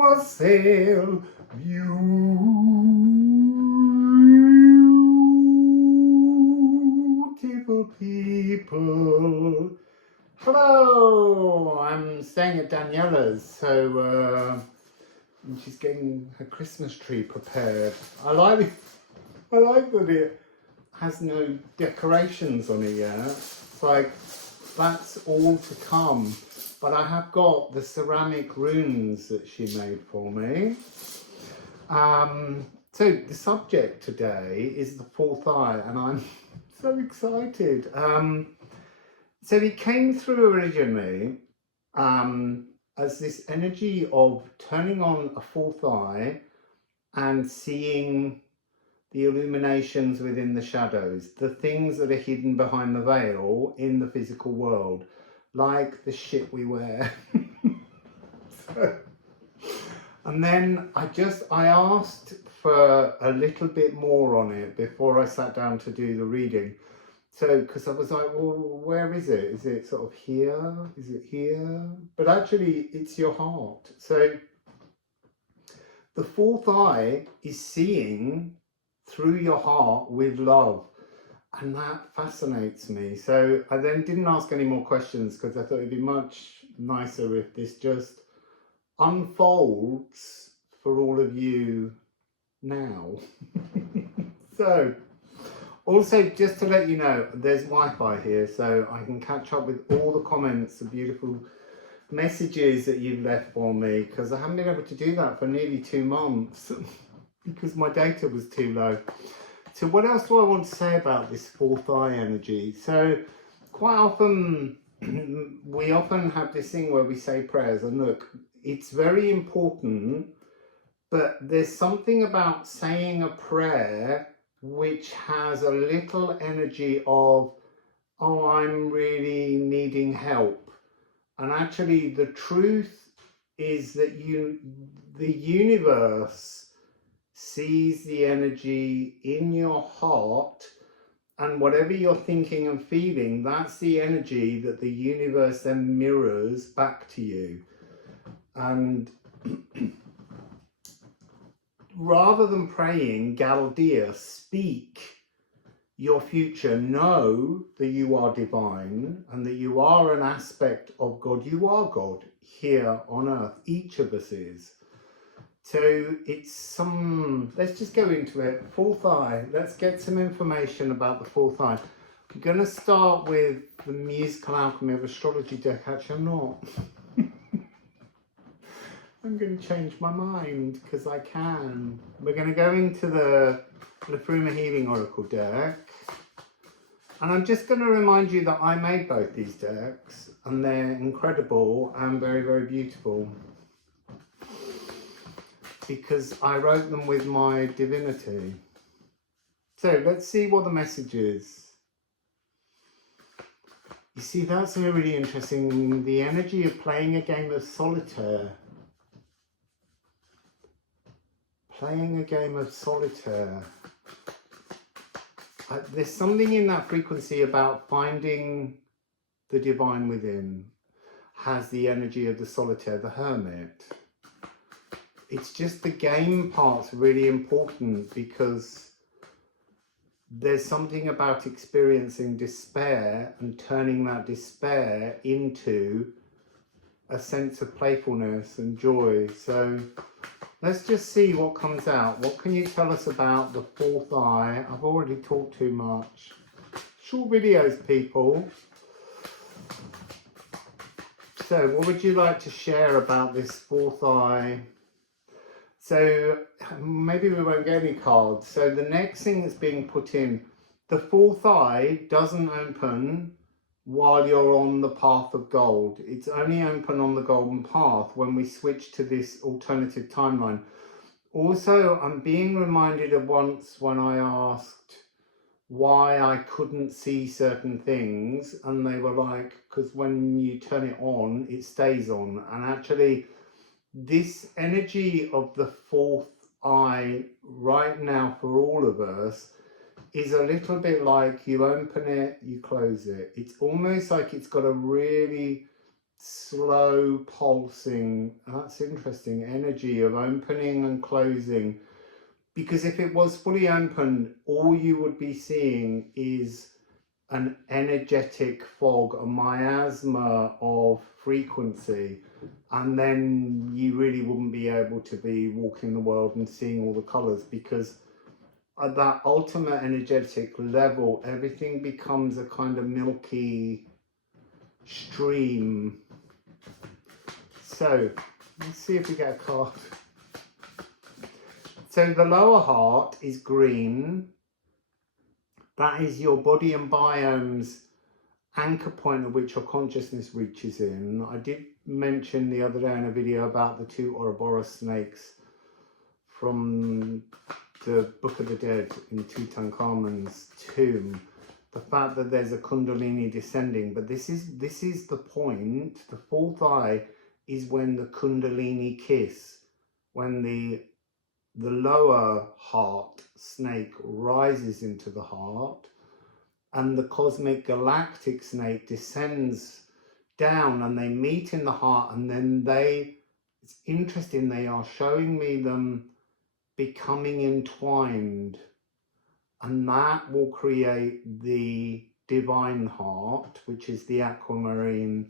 Wassail, beautiful people. Hello, I'm staying at Daniela's, so she's getting her Christmas tree prepared. I like that it has no decorations on it yet. It's like that's all to come. But I have got the ceramic runes that she made for me. So the subject today is the fourth eye, and I'm so excited. So it came through originally as this energy of turning on a fourth eye and seeing the illuminations within the shadows, the things that are hidden behind the veil in the physical world, like the shit we wear. And then I asked for a little bit more on it before I sat down to do the reading. So, because I was like, well, where is it? Is it sort of here? Is it here? But actually, it's your heart. So, the fourth eye is seeing through your heart with love. And that fascinates me. So, I then didn't ask any more questions because I thought it'd be much nicer if this just unfolds for all of you now. So, also, just to let you know, there's Wi-Fi here, so I can catch up with all the comments, the beautiful messages that you've left for me, because I haven't been able to do that for nearly 2 months because my data was too low. So what else do I want to say about this fourth eye energy? So quite often, we often have this thing where we say prayers, and look, it's very important, but there's something about saying a prayer which has a little energy of, oh, I'm really needing help. And actually the truth is that the universe sees the energy in your heart, and whatever you're thinking and feeling, that's the energy that the universe then mirrors back to you. And rather than praying, Galdia, speak your future. Know that you are divine and that you are an aspect of God. You are God here on earth. Each of us is. So it's let's just go into it. Fourth eye. Let's get some information about the fourth eye. We're going to start with the musical alchemy of astrology deck. Actually, I'm not. I'm going to change my mind because I can. We're going to go into the Liffruma Healing Oracle deck. And I'm just going to remind you that I made both these decks, and they're incredible and very, very beautiful, because I wrote them with my divinity. So let's see what the message is. You see, that's really interesting. The energy of playing a game of solitaire. Playing a game of solitaire. There's something in that frequency about finding the divine within. Has the energy of the solitaire, the hermit. It's just the game part's really important, because there's something about experiencing despair and turning that despair into a sense of playfulness and joy. So let's just see what comes out. What can you tell us about the fourth eye? I've already talked too much. Short videos, people. So what would you like to share about this fourth eye? So maybe we won't get any cards. So the next thing that's being put in, the fourth eye doesn't open while you're on the path of gold. It's only open on the golden path when we switch to this alternative timeline. Also, I'm being reminded of once when I asked why I couldn't see certain things, and they were like, because when you turn it on, it stays on. And actually, this energy of the fourth eye right now for all of us is a little bit like you open it, you close it. It's almost like it's got a really slow pulsing, that's interesting, energy of opening and closing. Because if it was fully open, all you would be seeing is an energetic fog, a miasma of frequency, and then you really wouldn't be able to be walking the world and seeing all the colors, because at that ultimate energetic level, everything becomes a kind of milky stream. So let's see if we get a card. So the lower heart is green. That is your body and biome's anchor point at which your consciousness reaches in. I did mention the other day in a video about the 2 Ouroboros snakes from the Book of the Dead in Tutankhamun's tomb. The fact that there's a Kundalini descending, but this is the point. The 4th eye is when the Kundalini kiss, when the lower heart snake rises into the heart and the cosmic galactic snake descends down, and they meet in the heart, and then it's interesting, they are showing me them becoming entwined, and that will create the divine heart, which is the aquamarine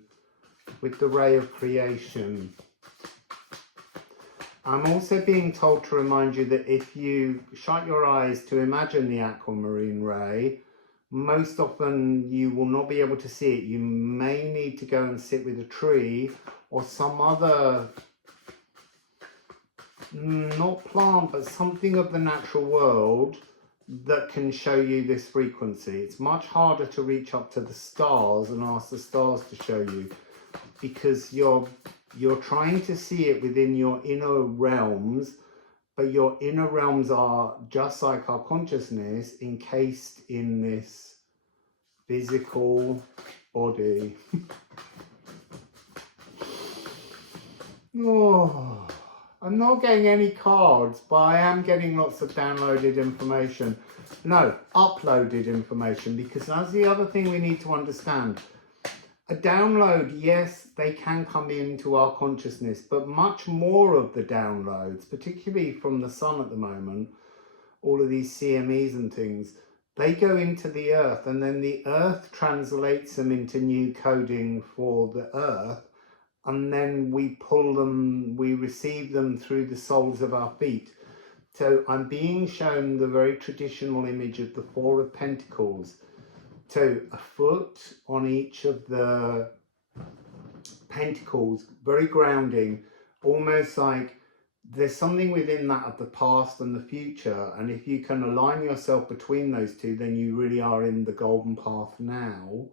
with the ray of creation. I'm also being told to remind you that if you shut your eyes to imagine the aquamarine ray, most often you will not be able to see it. You may need to go and sit with a tree or some other, not plant, but something of the natural world that can show you this frequency. It's much harder to reach up to the stars and ask the stars to show you, because you're trying to see it within your inner realms, but your inner realms are just like our consciousness, encased in this physical body. Oh, I'm not getting any cards, but I am getting lots of downloaded information. No, uploaded information, because that's the other thing we need to understand. A download, yes, they can come into our consciousness, but much more of the downloads, particularly from the sun at the moment, all of these CMEs and things, they go into the earth, and then the earth translates them into new coding for the earth, and then we pull them, we receive them through the soles of our feet. So I'm being shown the very traditional image of the 4 of Pentacles. So a foot on each of the pentacles, very grounding, almost like there's something within that of the past and the future. And if you can align yourself between those two, then you really are in the golden path now.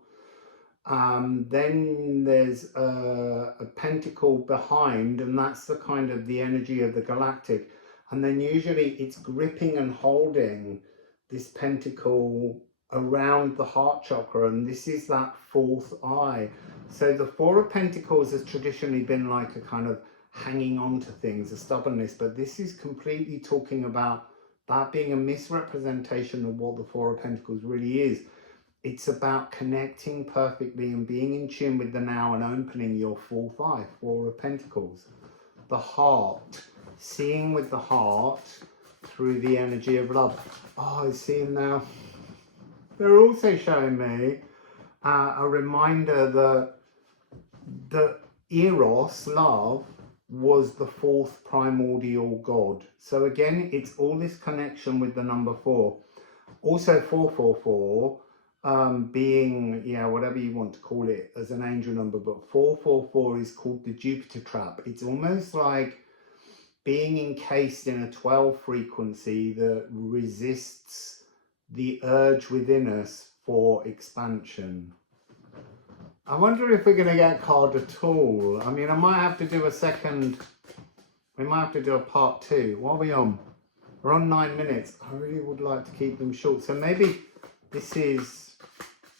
Then there's a pentacle behind, and that's the kind of the energy of the galactic. And then usually it's gripping and holding this pentacle around the heart chakra, and this is that 4th eye. So the 4 of Pentacles has traditionally been like a kind of hanging on to things, a stubbornness, but this is completely talking about that being a misrepresentation of what the 4 of Pentacles really is. It's about connecting perfectly and being in tune with the now and opening your 4th eye, 4 of Pentacles. The heart, seeing with the heart through the energy of love. Oh, I see him now. They're also showing me a reminder that Eros, love, was the 4th primordial god. So again, it's all this connection with the number 4. Also 444, being, yeah, whatever you want to call it as an angel number, but 444 is called the Jupiter trap. It's almost like being encased in a 12 frequency that resists the urge within us for expansion. I wonder if we're going to get a card at all. I mean, I might have to do a second, we might have to do a part 2. What are we on? We're on 9 minutes. I really would like to keep them short. So maybe this is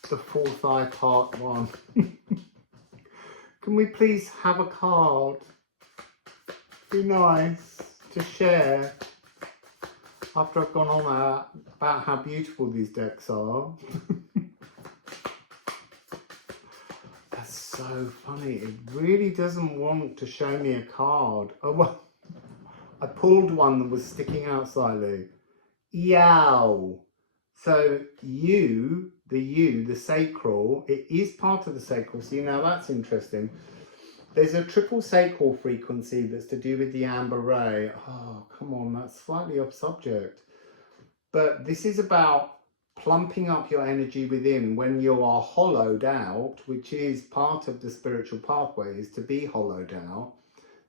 the 4th eye part 1. Can we please have a card? Be nice to share. After I've gone on about how beautiful these decks are. That's so funny. It really doesn't want to show me a card. Oh, well, I pulled one that was sticking out slightly. Yow. So the sacral, it is part of the sacral. See, now that's interesting. There's a triple sacral frequency that's to do with the amber ray. Oh, come on, that's slightly off subject. But this is about plumping up your energy within when you are hollowed out, which is part of the spiritual pathways, to be hollowed out.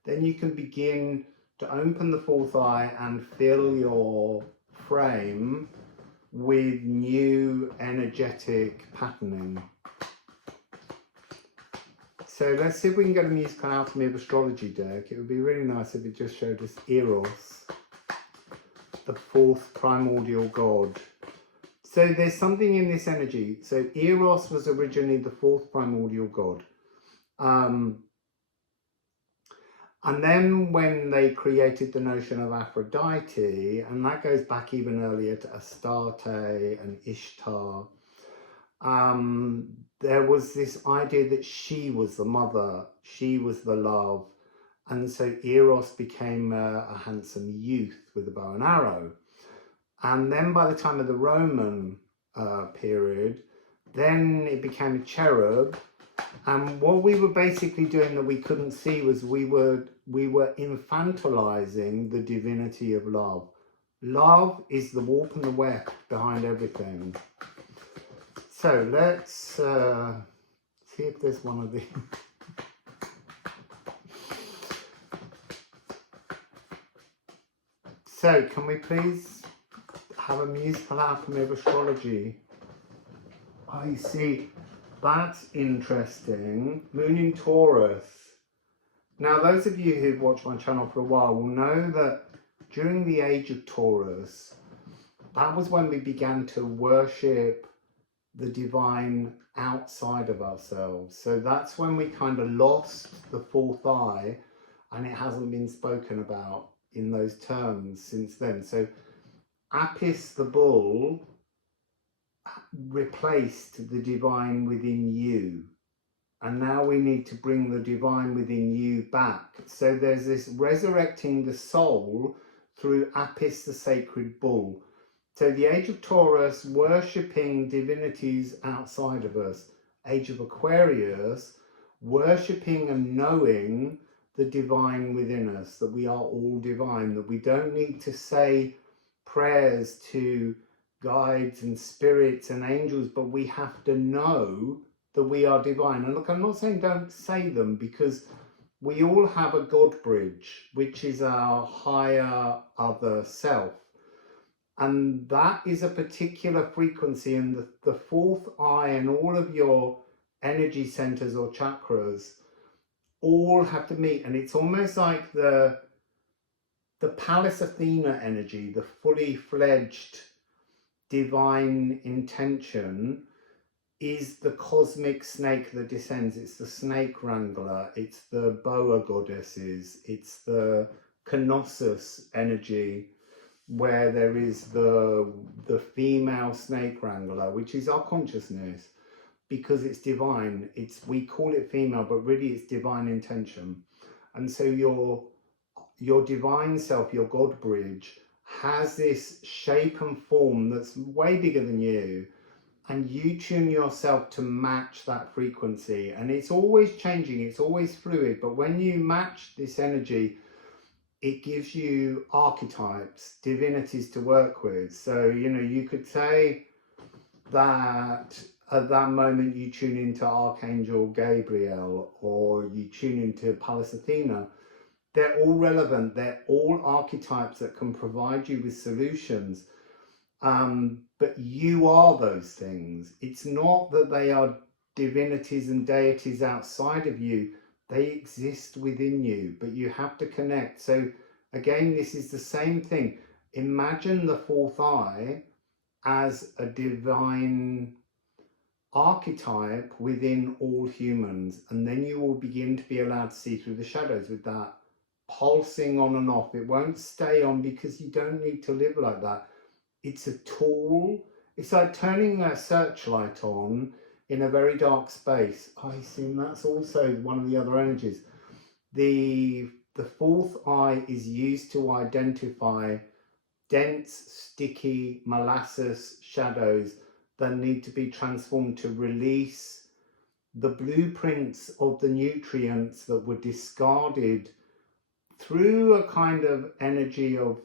Then you can begin to open the fourth eye and fill your frame with new energetic patterning. So let's see if we can get a musical Alchemy of Astrology deck. It would be really nice if it just showed us Eros, the fourth primordial god. So there's something in this energy. So Eros was originally the fourth primordial god. And then when they created the notion of Aphrodite, and that goes back even earlier to Astarte and Ishtar, there was this idea that she was the mother, she was the love. And so Eros became a handsome youth with a bow and arrow. And then by the time of the Roman period, then it became a cherub. And what we were basically doing that we couldn't see was we were infantilizing the divinity of love. Love is the warp and the weft behind everything. So let's see if there's one of these. So can we please have a musical Alchemy of Astrology? I see. That's interesting. Moon in Taurus. Now, those of you who've watched my channel for a while will know that during the age of Taurus, that was when we began to worship the divine outside of ourselves. So that's when we kind of lost the fourth eye, and it hasn't been spoken about in those terms since then. So Apis the bull replaced the divine within you, and now we need to bring the divine within you back. So there's this resurrecting the soul through Apis the sacred bull. So the age of Taurus, worshipping divinities outside of us. Age of Aquarius, worshipping and knowing the divine within us, that we are all divine, that we don't need to say prayers to guides and spirits and angels, but we have to know that we are divine. And look, I'm not saying don't say them, because we all have a God bridge, which is our higher other self. And that is a particular frequency, and the fourth eye and all of your energy centers or chakras all have to meet. And it's almost like the Pallas Athena energy, the fully fledged divine intention, is the cosmic snake that descends. It's the snake wrangler, it's the boa goddesses, it's the Knossos energy, where there is the female snake wrangler, which is our consciousness, because it's divine. We call it female, but really it's divine intention. And so your divine self, your God bridge, has this shape and form that's way bigger than you, and you tune yourself to match that frequency. And it's always changing, it's always fluid, but when you match this energy, it gives you archetypes, divinities to work with. So, you know, you could say that at that moment you tune into Archangel Gabriel, or you tune into Pallas Athena. They're all relevant. They're all archetypes that can provide you with solutions. But you are those things. It's not that they are divinities and deities outside of you. They exist within you, but you have to connect. So again, this is the same thing. Imagine the fourth eye as a divine archetype within all humans, and then you will begin to be allowed to see through the shadows with that pulsing on and off. It won't stay on, because you don't need to live like that. It's a tool. It's like turning a searchlight on in a very dark space. I assume that's also one of the other energies. The fourth eye is used to identify dense, sticky, molasses shadows that need to be transformed to release the blueprints of the nutrients that were discarded through a kind of energy of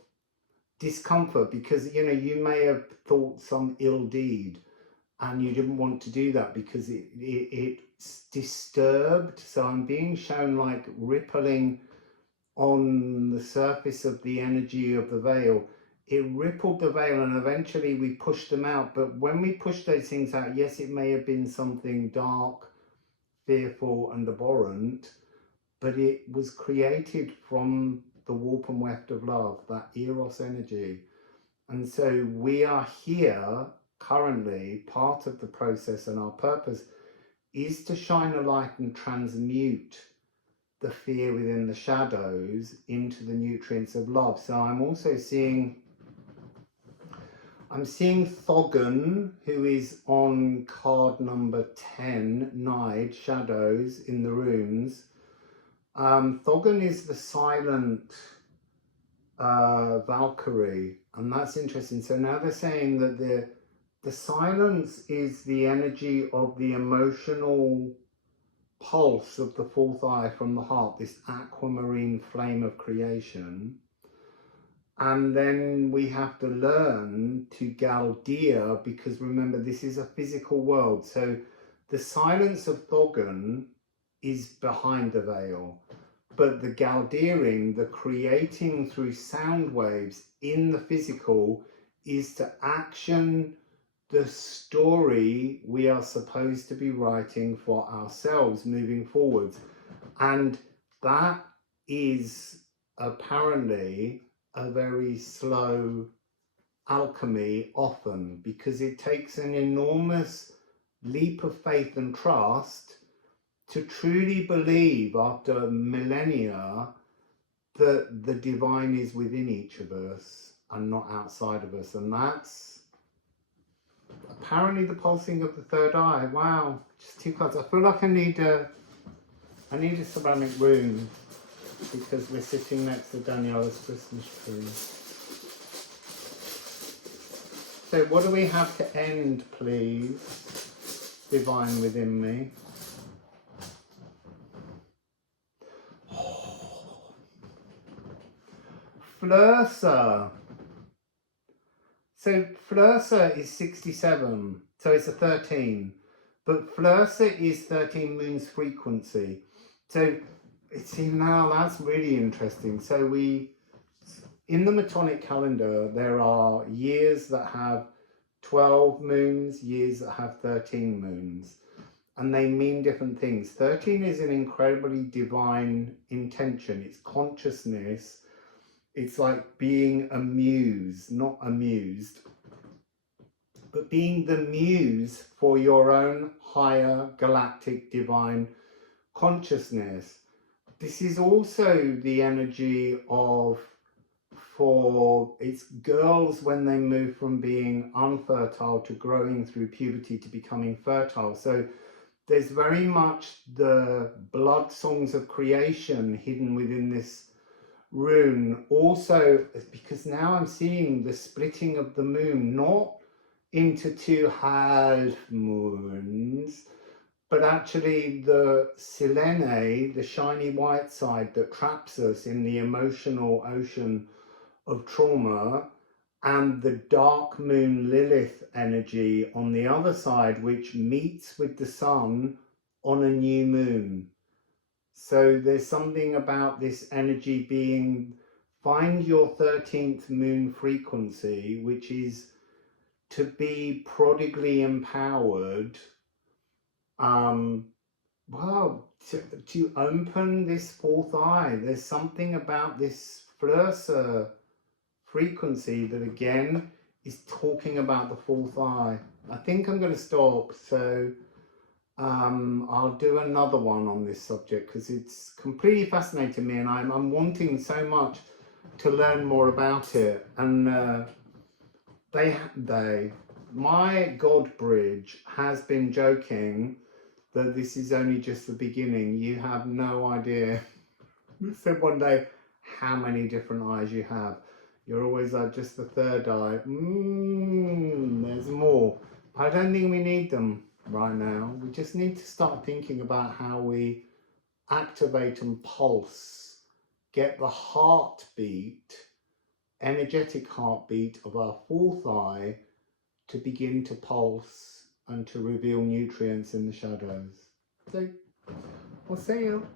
discomfort, because you know, you may have thought some ill deed and you didn't want to do that because it's disturbed. So I'm being shown like rippling on the surface of the energy of the veil. It rippled the veil and eventually we pushed them out. But when we pushed those things out, yes, it may have been something dark, fearful and abhorrent, but it was created from the warp and weft of love, that eros energy. And so we are here currently, part of the process, and our purpose is to shine a light and transmute the fear within the shadows into the nutrients of love. So I'm also seeing Thogan, who is on card number 10, Nide, Shadows in the Runes. Thogan is the silent Valkyrie, and that's interesting. So now they're saying that the silence is the energy of the emotional pulse of the fourth eye from the heart, this aquamarine flame of creation. And then we have to learn to Galdeer, because remember, this is a physical world. So the silence of Thogan is behind the veil, but the Galdeering, the creating through sound waves in the physical, is to action the story we are supposed to be writing for ourselves moving forwards. And that is apparently a very slow alchemy often, because it takes an enormous leap of faith and trust to truly believe after millennia that the divine is within each of us and not outside of us. And that's apparently the pulsing of the third eye. Wow, just 2 cards. I feel like I need a ceramic rune, because we're sitting next to Daniela's Christmas tree. So what do we have to end, please? Divine within me. Flursa. So Flursa is 67, so it's a 13. But Flursa is 13 moons frequency. So see, now that's really interesting. So in the Metonic calendar, there are years that have 12 moons, years that have 13 moons, and they mean different things. 13 is an incredibly divine intention. It's consciousness. It's like being a muse, not amused, but being the muse for your own higher galactic divine consciousness. This is also the energy of, it's girls when they move from being unfertile to growing through puberty to becoming fertile. So there's very much the blood songs of creation hidden within this rune. Also, because now I'm seeing the splitting of the moon, not into 2 half moons, but actually the Silene, the shiny white side that traps us in the emotional ocean of trauma, and the dark moon Lilith energy on the other side, which meets with the sun on a new moon. So there's something about this energy being, find your 13th moon frequency, which is to be prodigally empowered, well, to open this fourth eye. There's something about this Flursa frequency that again is talking about the fourth eye. I think I'm going to stop, so I'll do another one on this subject because it's completely fascinating me, and I'm wanting so much to learn more about it. And my God bridge has been joking that this is only just the beginning. You have no idea. I said one day how many different eyes you have. You're always like just the third eye. There's more. I don't think we need them right now. We just need to start thinking about how we activate and pulse, get the heartbeat, energetic heartbeat of our fourth eye to begin to pulse and to reveal nutrients in the shadows. So, we'll see you.